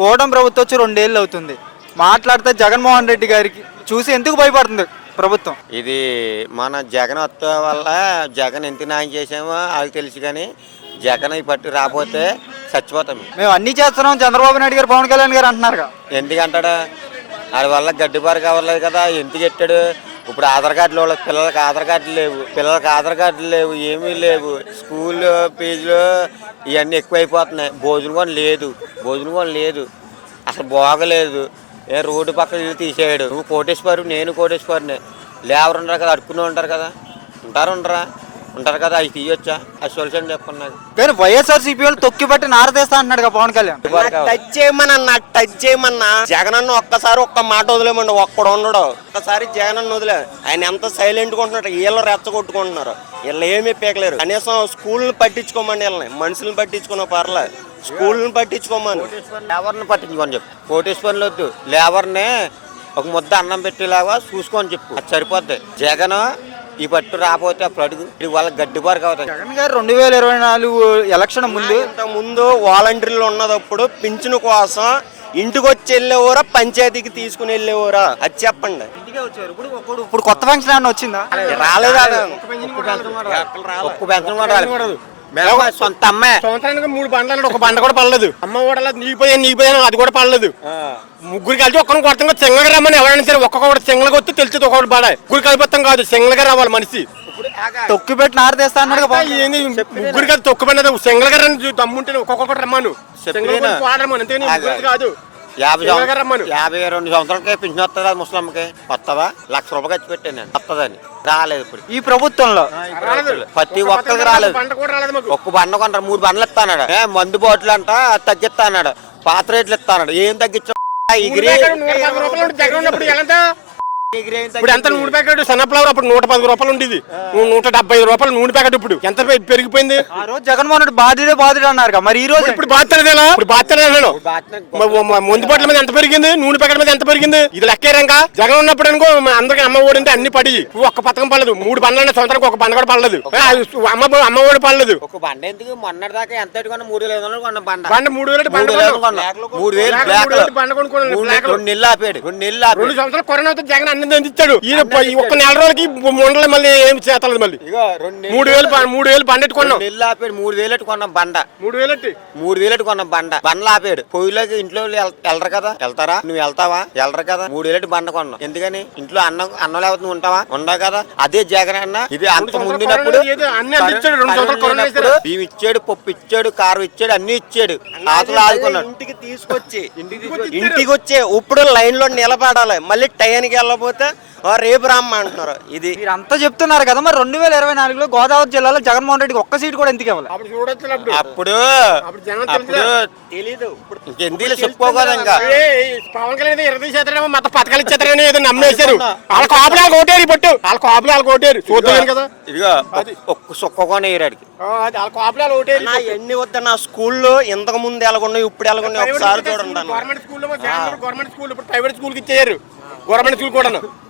కూటమి ప్రభుత్వం వచ్చి 2 ఏళ్ళు అవుతుంది. మాట్లాడితే జగన్మోహన్ రెడ్డి గారికి చూసి ఎందుకు భయపడుతుంది ప్రభుత్వం? ఇది మన జగన్ వత్త వల్ల జగన్ ఎంత న్యాయం చేసామో అది తెలుసు, కానీ జగన్ ఈ పట్టు రాకపోతే చచ్చిపోతాం. మేము అన్ని చేస్తున్నాం చంద్రబాబు నాయుడు గారు, పవన్ కళ్యాణ్ గారు అంటున్నారుగా. ఎందుకంటాడు? వాడి వల్ల గడ్డిపారు కావలేదు కదా, ఎందుకు ఎట్టాడు? ఇప్పుడు ఆధార్ కార్డులు వాళ్ళకి పిల్లలకి ఆధార్ కార్డులు లేవు, ఏమీ లేవు. స్కూల్ ఫీజులు ఇవన్నీ ఎక్కువైపోతున్నాయి. భోజనం కూడా లేదు, అసలు బాగలేదు. రోడ్డు పక్కన ఇల్లు తీసేయడు. నువ్వు కోటేశ్వరు, నేను కోటేశ్వరుని. లేబర్ ఉంటారు కదా, అడుక్కునే ఉంటారు కదా, అవి తీయొచ్చా? ఆ సొల్యూషన్ చెప్పండి నాకు. కానీ వైఎస్ఆర్సీపీ వాళ్ళు తొక్కిపట్టి నారదేస్తా అంటున్నాడు పవన్ కళ్యాణ్. టచ్ చేయమన్నా జగన్ అన్న ఒక్కసారి ఒక్క మాట వదిలేమండి, ఒక్కడు ఉండడు. ఒక్కసారి జగన్ అన్న వదిలే. ఆయన ఎంత సైలెంట్ గా ఉంటున్నాడు, వీళ్ళు రెచ్చగొట్టుకుంటున్నారు. వీళ్ళు ఏమీ పీకలేరు. కనీసం స్కూల్ని పట్టించుకోమండి, వీళ్ళని మనుషులను పట్టించుకున్న పర్లేదు, స్కూల్ని పట్టించుకోమని. లేబర్ని పట్టించుకొని చెప్పు. కోటేశ్వరులు వద్దు, లేబర్ని ఒక ముద్ద అన్నం పెట్టేలాగా చూసుకొని చెప్పు, అది సరిపోద్ది. జగన్ ఈ పట్టు రాకపోతే అప్పుడు అడుగు వాళ్ళ గడ్డిపారు కావుతాయి. జగన్ గారు 2024 ఎలక్షన్ ముందు వాలంటీర్లు ఉన్నదప్పుడు పింఛను కోసం ఇంటికి వచ్చి వెళ్ళేవారా, పంచాయతీకి తీసుకుని వెళ్ళేవారా, అది చెప్పండి. ఇప్పుడు కొత్త ఫంక్షన్ ఏమన్నా వచ్చిందా? రాలేదా? ఒక్క పెన్షన్ కూడా రాలేదు. సొంత అమ్మాయి సంవత్సరానికి 3 బండ్లు, ఒక బండ కూడా పడలేదు. అమ్మ కూడా నీగిపోయాను, అది కూడా పడలేదు. ముగ్గురు కలిసి ఒక్కరిని కొడతాం కదా, సింగల్గా రమ్మని ఎవరైనా సరే ఒక్కొక్కటి సింగల్గా వస్తే తెలిసి ఒక్కొక్కటి పడాయి. ముగ్గురు కలిపిస్తాం కాదు, సింగల్గా రావాలి మనిషి. తొక్కిపెట్టి నారదేస్తా అన్నాడు. ముగ్గురు కలిసి తొక్కుపెట్టినది సింగల్గా రని దమ్ముంటే ఒక్కొక్కటి రమ్మను, అంతేగాని కాదు. 52 సంవత్సరాలకే పింఛన్ వస్తుందా? ముసలమ్మకి వస్తుందా? ₹1,00,000 ఖర్చు పెట్టాను నేను, వస్తుందని. రాలేదు. ఇప్పుడు ఈ ప్రభుత్వంలో ప్రతి ఒక్కరికి రాలేదు. ఒక్క బండ కొంటారు, 3 బండ్లు ఇస్తాడు. మందు బాటిల్ అంట తగ్గిస్తా అన్నాడు, పాత రేట్లు ఇస్తా అన్నాడు. ఏం తగ్గించా? ఇప్పుడు ఎంత నూనె ప్యాకెట్ సన్నఫ్లవర్ అప్పుడు 110 రూపాయలు ఉండేది, 175 రూపాయలు నూనె ప్యాకెట్. ఇప్పుడు ఎంత పెరిగిపోయింది? ఆ రోజు జగన్మోహన్ రెడ్డి బాధ్యుడు అన్నారు, మరి ఈ రోజు ఇప్పుడు బాధ్యత ముందు పట్ల మీద ఎంత పెరిగింది, నూనె ప్యాకెట్ మీద ఎంత పెరిగింది? ఇది లెక్కేరంగా. జగన్ ఉన్నప్పుడు అనుకో అందరికి అమ్మ ఒడి అంటే అన్ని పడి ఒక్క పథకం పడలేదు. 3 బండ్లు సంవత్సరానికి ఒక బండ కూడా పడలేదు. అమ్మ ఒడి పడలేదు. ఒక బండ ఎందుకు? మొన్నటి దాకా ఎంత 3,500 కొన్న బండ 3,000 బండ 2 నెలలు ఆపాడు. 2 సంవత్సరాలు కరోనా అయితే జగన్ అన్ని ఇచ్చాడు. ఒక్క నెల రోజులకి ఉండలే, మళ్ళీ ఏం చేతలేదు. మళ్ళీ 3,000 బండెట్టుకున్నాం. 3,000 కొన్నాం బండ. 3,000 కొన్నాం బండ్లు ఆపాడు. పొయ్యిలోకి ఇంట్లో వెళ్తారు కదా, వెళ్తారా? నువ్వు వెళ్తావా? వెళ్ళరు కదా. 3,000 బండ కొన్నాం. ఎందుకని? ఇంట్లో అన్నం లేకపోతే నువ్వు ఉంటావా? ఉండవు కదా. అదే జగన్ అన్న. ఇది అంత ముందునప్పుడు బియ్యం ఇచ్చాడు, పప్పు ఇచ్చాడు, కారం ఇచ్చాడు, అన్ని ఇచ్చాడు. ఆతులు ఆదుకున్నాడు. ఇంటికి వచ్చే ఇప్పుడు లైన్ లో నిలబడాలి, మళ్ళీ టైంకి వెళ్ళబోతే రేపు రామ్మ అంటున్నారు. ఇది మీరంతా చెప్తున్నారు కదా, మరి 2024లో గోదావరి జిల్లాలో జగన్మోహన్ రెడ్డికి ఒక్క సీట్ కూడా ఎందుకు ఇవ్వాలి? అప్పుడు తెలీదు. ఎందుకు చెప్పుకోగల ఇంకా పవన్ కళ్యాణ్ 20% మొత్తం పథకాలు ఇచ్చేస్తారని ఏదో నమ్మేశారు. వాళ్ళ కాపులు వాళ్ళకి ఓటేరు పట్టు, వాళ్ళ కాపులు వాళ్ళకి ఓటేరు చూద్దాం కదా. ఇదిగో ఒక్క సుక్కకొని ఏరాడికి వాళ్ళ కాపులు వాళ్ళు ఓటేరు. ఎన్ని వద్ద నా స్కూల్లో ఇంతకు ముందు ఎలాగున్నా ఇప్పుడు ఎలాగున్నా ఒకసారి చూడండి. గవర్నమెంట్ స్కూల్ ఇప్పుడు ప్రైవేట్ స్కూల్కి ఇచ్చేయారు. గవర్నమెంట్ స్కూల్ కూడా